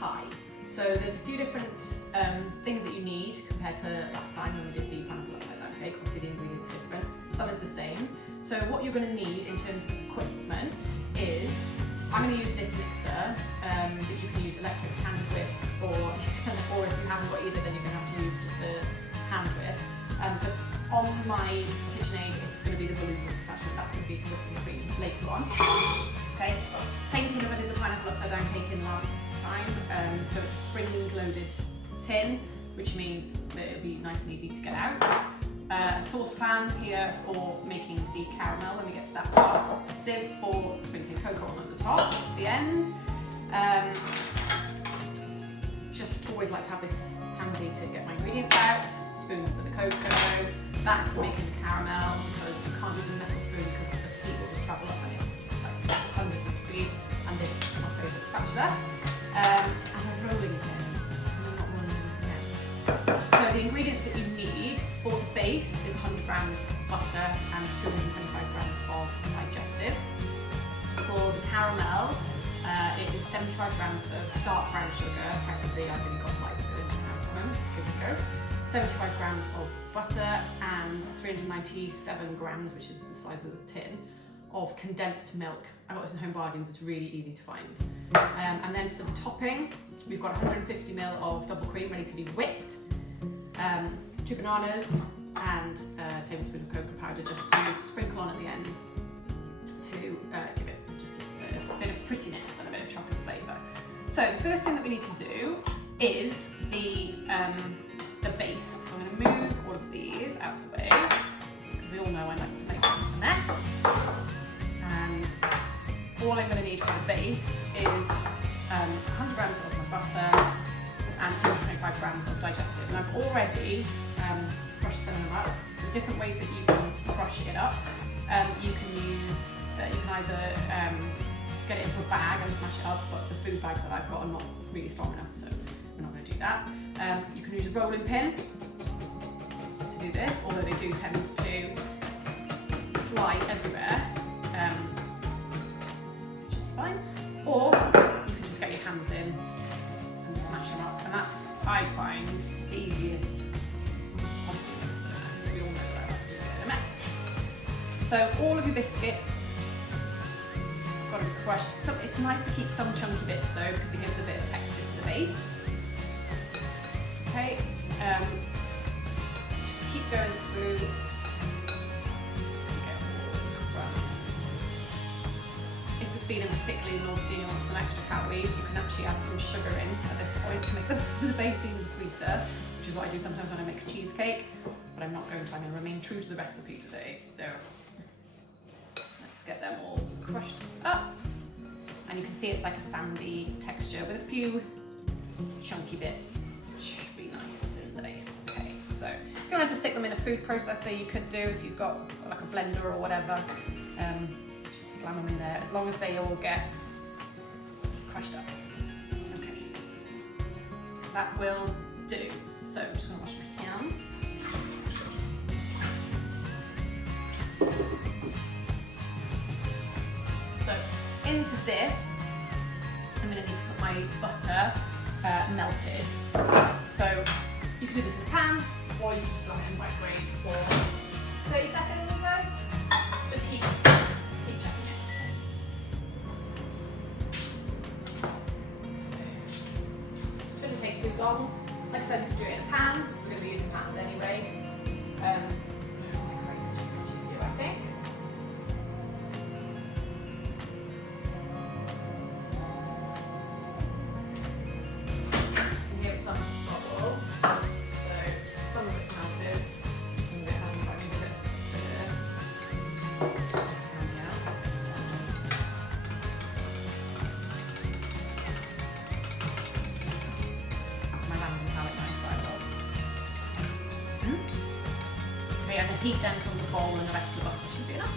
pie. So there's a few different things that you need compared to last time when we did the pineapple upside down cake. Obviously the ingredients are different, some is the same. So what you're going to need in terms of equipment is, I'm going to use this mixer, but you can use electric hand whisk, or if you haven't got either, then you're going to have to use just a hand whisk. But on my KitchenAid, it's going to be the balloon whisk attachment. That's going to be for whipping cream later on. Okay, same tin as I did the pineapple upside down cake in last time. So it's a spring-loaded tin, which means that it'll be nice and easy to get out. A saucepan here for making the caramel when we get to that part. A sieve for sprinkling cocoa on at the top, at the end. Just always like to have this handy to get my ingredients out. Spoon for the cocoa. That's for making the caramel, because you can't use a metal spoon because the heat will just travel up and it's like hundreds of degrees. And this is my favourite spatula. And a rolling pin. I'm not rolling anything out. So the ingredients that you need for the base is 100 grams of butter and 225 grams of digestives. For the caramel, it is 75 grams of dark brown sugar, preferably I've really got like the house ones, good to go. 75 grams of butter and 397 grams, which is the size of the tin, of condensed milk. I got this in Home Bargains, it's really easy to find. And then for the topping, we've got 150 ml of double cream ready to be whipped, 2 bananas and a tablespoon of cocoa powder just to sprinkle on at the end to give it just a bit of prettiness and a bit of chocolate flavour. So the first thing that we need to do is the base. So I'm going to move all of these out of the way, because we all know I like to make a mess. And all I'm going to need for the base is 100 grams of my butter and 225 grams of digestives. And I've already crushed some of them up. There's different ways that you can crush it up. You can either get it into a bag and smash it up, but the food bags that I've got are not really strong enough, so we're not going to do that. You can use a rolling pin to do this, although they do tend to fly everywhere, which is fine. Or you can just get your hands in and smash them up, and that's, I find, the easiest. Obviously it makes a bit of a mess, but we all know that I like to do a bit of a mess. So all of your biscuits got to be crushed. So it's nice to keep some chunky bits though, because it gives a bit of texture to the base. Okay, just keep going through until you get all the crumbs. If you're feeling particularly naughty and you want some extra calories, you can actually add some sugar in at this point to make the base even sweeter, which is what I do sometimes when I make a cheesecake, but I'm not going to. I'm going to remain true to the recipe today. So let's get them all crushed up. And you can see it's like a sandy texture with a few chunky bits, which would be nice in the base. Okay, so if you wanted to stick them in a food processor, you could do, if you've got like a blender or whatever. Just slam them in there, as long as they all get crushed up. Okay, that will do. So I'm just going to wash my hands. So into this, I'm going to need to put my butter melted. So you can do this in a pan, or you can slam it in microwave for 30 seconds or so. Just keep checking it. Shouldn't take too long. Like I said, you can do it in a pan. We're going to be using pans anyway. Microwave is just much easier, I think. And the heat then from the bowl and the rest of the butter should be enough.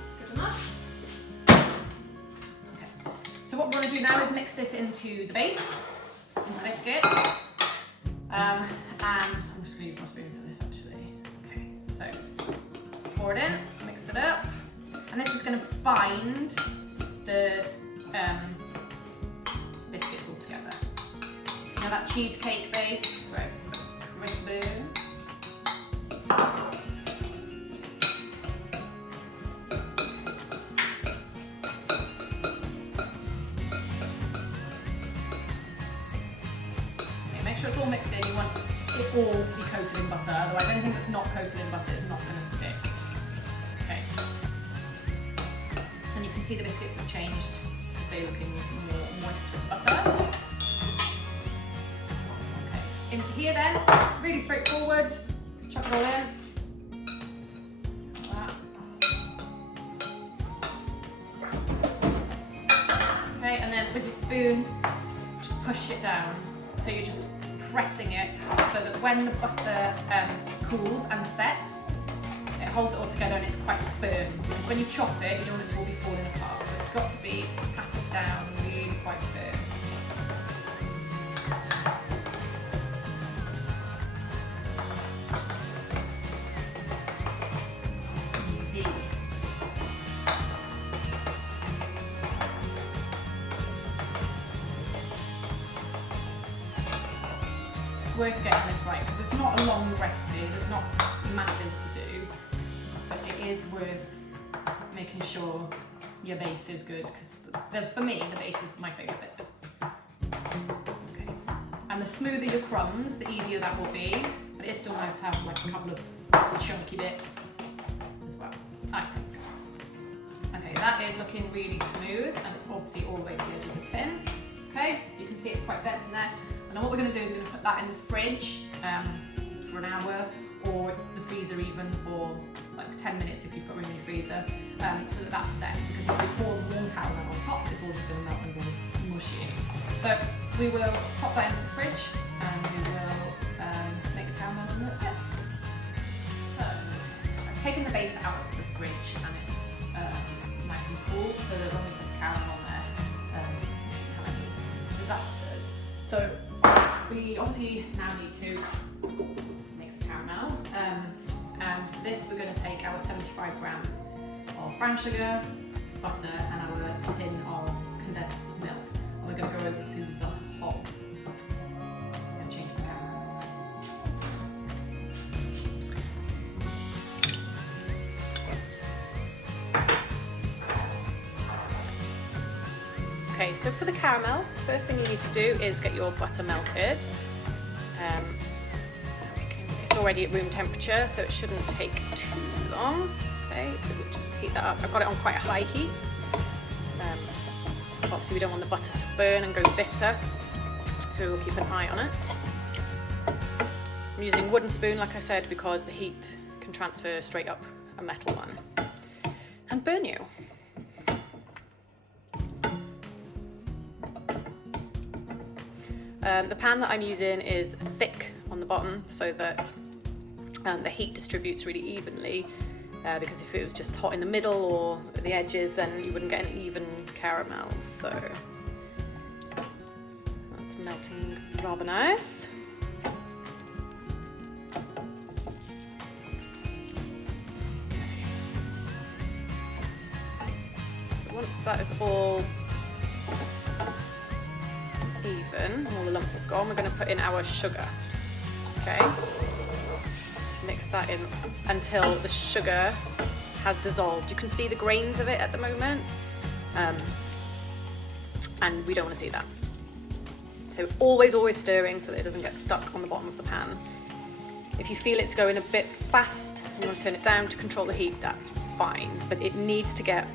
That's good enough. Okay, so what we're going to do now is mix this into the base, into the biscuit. And I'm just going to use my spoon for this actually. Okay, so pour it in, mix it up. And this is going to bind the biscuits all together. So now that cheesecake base where it's crispy. Make sure it's all mixed in. You want it all to be coated in butter, otherwise anything that's not coated in butter is not going to stick. Okay. And you can see the biscuits have changed if they're looking more moist with butter. Okay. Into here then, really straightforward. Chuck it all in. Like that. Okay, and then with your spoon, just push it down. So you're just pressing it so that when the butter cools and sets, it holds it all together and it's quite firm. Because when you chop it, you don't want it to all be falling apart. So it's got to be patted down really quite firm. Easy. Worth getting this right because it's not a long recipe, there's not masses to do, but it is worth making sure your base is good because for me the base is my favourite bit. Okay. And the smoother your crumbs, the easier that will be, but it's still nice to have like a couple of chunky bits as well, I think. Okay, that is looking really smooth and it's obviously all the way to the edge of the tin. Okay, so you can see it's quite dense in there. And then what we're going to do is we're going to put that in the fridge for an hour, or the freezer even for like 10 minutes if you've got room in your freezer, so that that's set. Because if we pour warm caramel on top, it's all just going to melt and go mushy. So we will pop that into the fridge and we will make the caramel in it. Yeah. So I've taken the base out of the fridge and it's nice and cool, so that when we put the caramel on there, we shouldn't have any disasters. So we obviously now need to make the caramel, and for this we're going to take our 75 grams of brown sugar, butter and our tin of condensed milk, and we're going to go over to the hob. I'm going to change my caramel. Okay, so for the caramel, first thing you need to do is get your butter melted. It's already at room temperature, so it shouldn't take too long. Okay, so we'll just heat that up. I've got it on quite a high heat. Obviously we don't want the butter to burn and go bitter, so we'll keep an eye on it. I'm using a wooden spoon, like I said, because the heat can transfer straight up a metal one and burn you. The pan that I'm using is thick on the bottom so that the heat distributes really evenly, because if it was just hot in the middle or at the edges, then you wouldn't get an even caramel. So that's melting rather nice. So once that is all even, all the lumps have gone, we're going to put in our sugar. Okay, to mix that in until the sugar has dissolved. You can see the grains of it at the moment, and we don't want to see that. So always stirring so that it doesn't get stuck on the bottom of the pan. If you feel it's going a bit fast and you want to turn it down to control the heat, that's fine, but it needs to get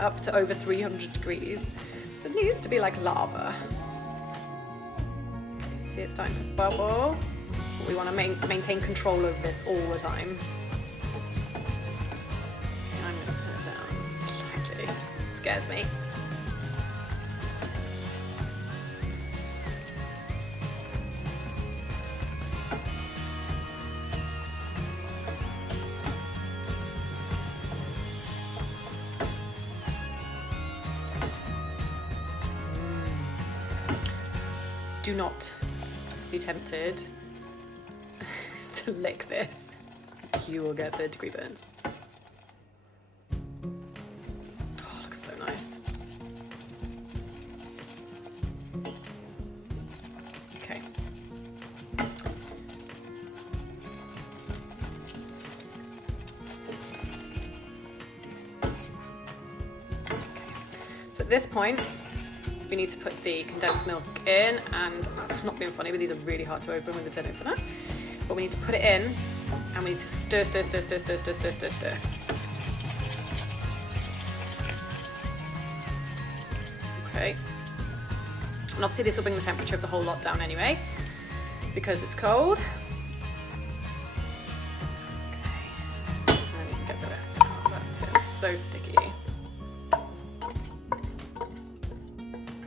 up to over 300 degrees. So it needs to be like lava. See it starting to bubble. We want to maintain control over this all the time. And I'm going to turn it down slightly. It scares me. Do not be tempted to lick this. You will get 3rd-degree burns. at this point, we need to put the condensed milk in, and I'm not being funny, but these are really hard to open with a tin opener. But we need to put it in, and we need to stir. Okay. And obviously this will bring the temperature of the whole lot down anyway, because it's cold. Okay. And you can get the rest out of that tin. It's so sticky.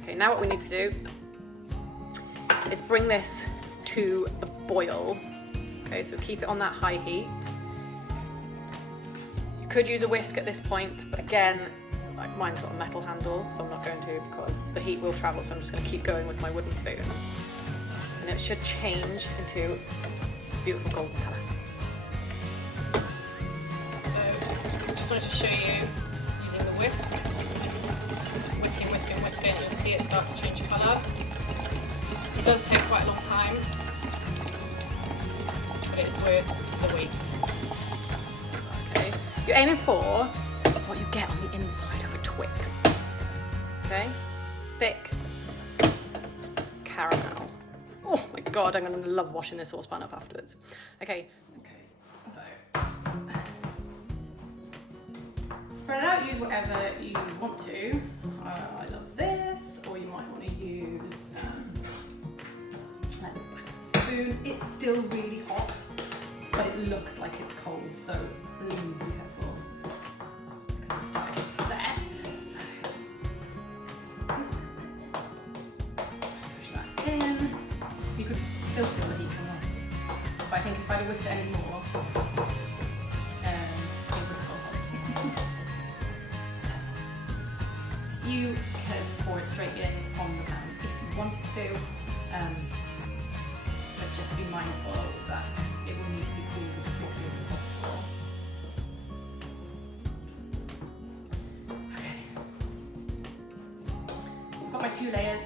Okay, now what we need to do is bring this to a boil. Okay, so keep it on that high heat. You could use a whisk at this point, but again, like mine's got a metal handle, so I'm not going to because the heat will travel, so I'm just going to keep going with my wooden spoon. And it should change into a beautiful golden colour. So I just wanted to show you using the whisk. Whisking, and you'll see it start to change colour. It does take quite a long time, but it's worth the wait. Okay, you're aiming for what you get on the inside of a Twix. Okay, thick caramel. Oh my god, I'm gonna love washing this saucepan up afterwards. Okay, so spread it out, use whatever you want to. I love this, or you might want to use like a spoon. It's still really hot, but it looks like it's cold, so please be careful because it's starting to set. So push that in. You could still feel the heat coming on, but I think if I'd have whisked it any more, you could pour it straight in from the pan if you wanted to, but just be mindful that it will need to be cooled as quickly as possible. Okay. I've got my 2 layers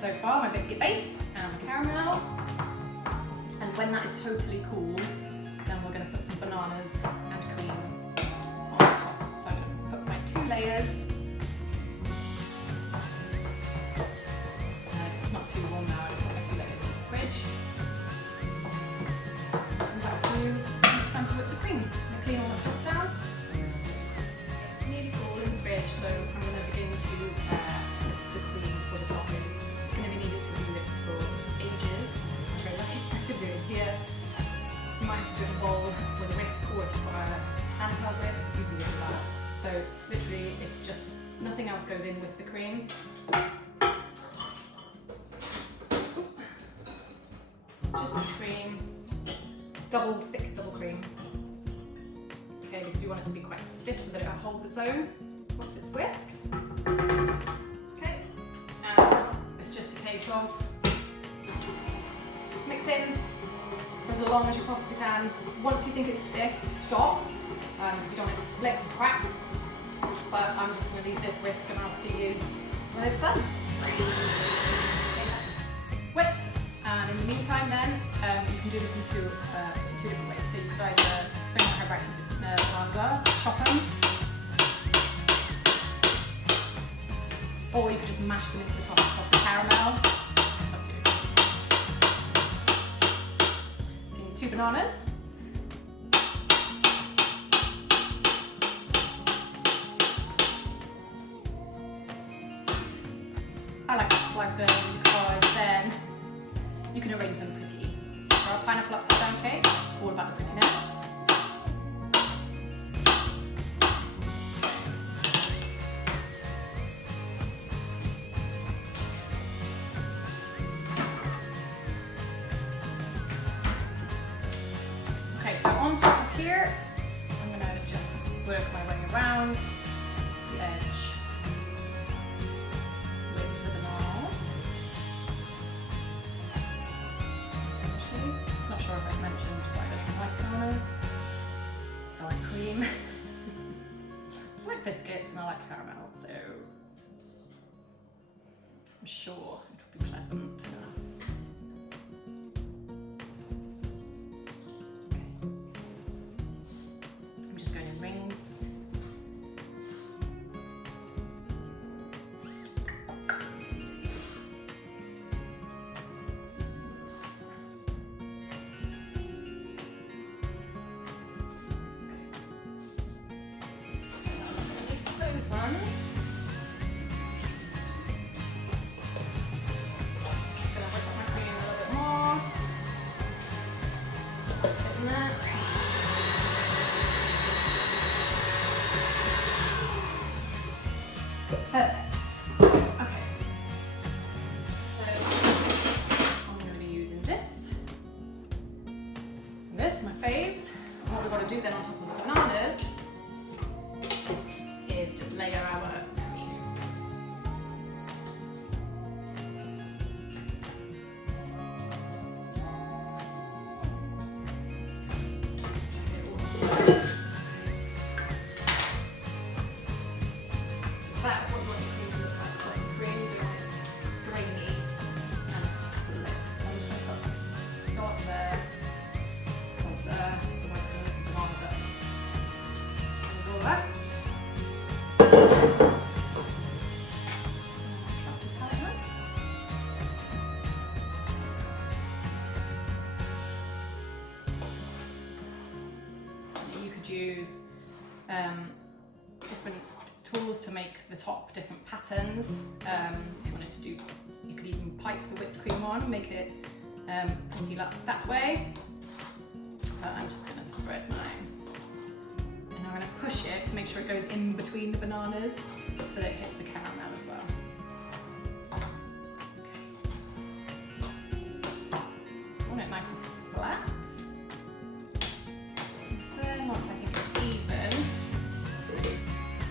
so far, my biscuit base and the caramel. And when that is totally cool, then we're going to put some bananas and cream on top. So I'm going to put my 2 layers. It's not too warm now, I put my 2 layers in the fridge. And back to, it's time to whip the cream. I clean all the stuff down. It's nearly cool in the fridge, so I'm going to begin to whip the cream for the topping. It's going to be needed to be whipped for ages. Okay, like I could do it here. You might have to do it in a bowl with a whisk, or if you've got a handheld whisk, you can use that. So literally, it's just nothing else goes in with the cream. Just the cream, thick double cream. Okay, because you want it to be quite stiff so that it holds its own once it's whisked. Okay, and it's just a case of mixing for as long as you possibly can. Once you think it's stiff, stop, because you don't want it to split and crack. But I'm just going to leave this whisk and I'll see you when it's done. Okay, that's whipped. And in the meantime then, you can do this in two different ways. So you could either bring my back bananas, chop them, or you could just mash them into the top of the caramel. It's up to you. So you need 2 bananas. I like to slice them because then you can arrange them pretty. For our pineapple upside down cake, all about the prettiness. Okay, so on top of here, I'm going to just work my way around the edge. Not sure if I've mentioned why I don't like bananas. Dark cream. I like biscuits and I like caramel, so I'm sure it will be pleasant enough. Okay. I'm just going in rings. perfect. Okay. So I'm going to be using this. And this, my faves. And what we've got to do then on top of the bananas is just layer our cream. That's what you want your cream to look like. It's really grainy and split. So I'm just going to put dot there, so I'm just going to lift the bananas up. And roll out. Trusty palette knife. You could use different tools to make the top different patterns. If you wanted to do, you could even pipe the whipped cream on, make it pretty that way. But I'm just going to spread mine. And I'm going to push it to make sure it goes in between the bananas so that it hits the caramel as well. Okay. So I want it nice and flat. Then once I think it's even,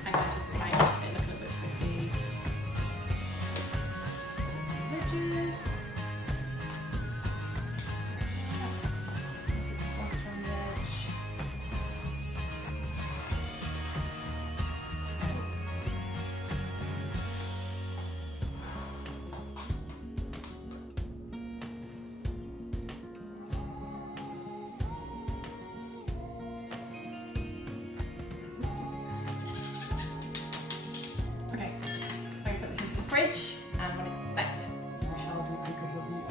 I'm going to just make it look a little bit pretty. Some ridges. Bumps around the edge. Okay, so I can put this into the fridge, and when it's set, we shall do a quick review.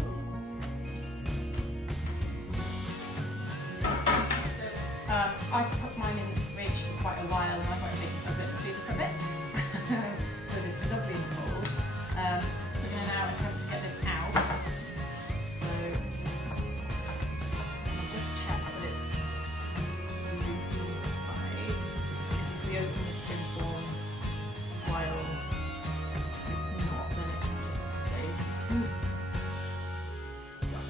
So I put mine in the fridge for quite a while, and I've got it making some bit of food for a bit. So it's lovely and cold. We're going to now attempt to get this out. So I'll just check that it's loose on the side, because if we open the spring form while it's not, then it can just stay stuck.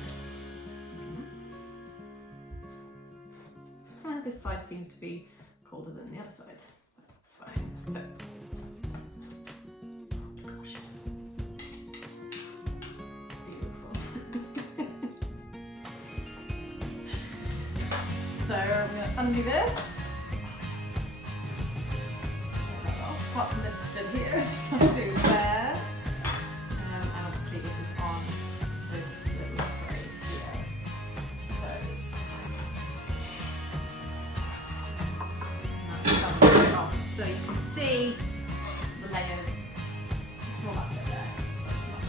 This side seems to be colder than the other side, but that's fine. So, gosh, beautiful. So I'm going to undo this. Apart from this bit here, it's going to do there. And obviously it is on this little tray here. So, and that's coming off. So you can see the layers. Pull that bit there. That's not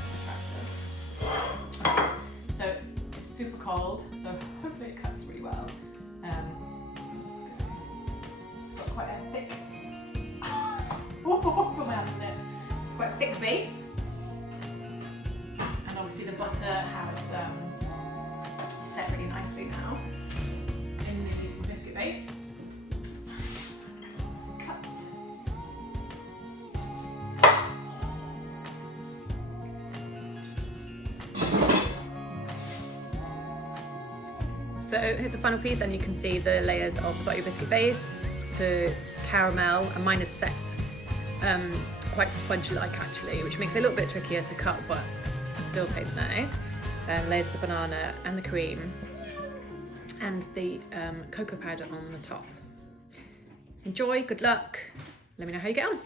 attractive. So it's super cold, so hopefully it cuts really well. It's got quite a thick. Put my hand in it. Quite a thick base, and obviously the butter has set really nicely now in the biscuit base. Cut. So here's the final piece, and you can see the layers of the buttery biscuit base, the caramel, and mine is set quite fudge-like actually, which makes it a little bit trickier to cut, but it still tastes nice. Layers of the banana and the cream, and the cocoa powder on the top. Enjoy, good luck, let me know how you get on.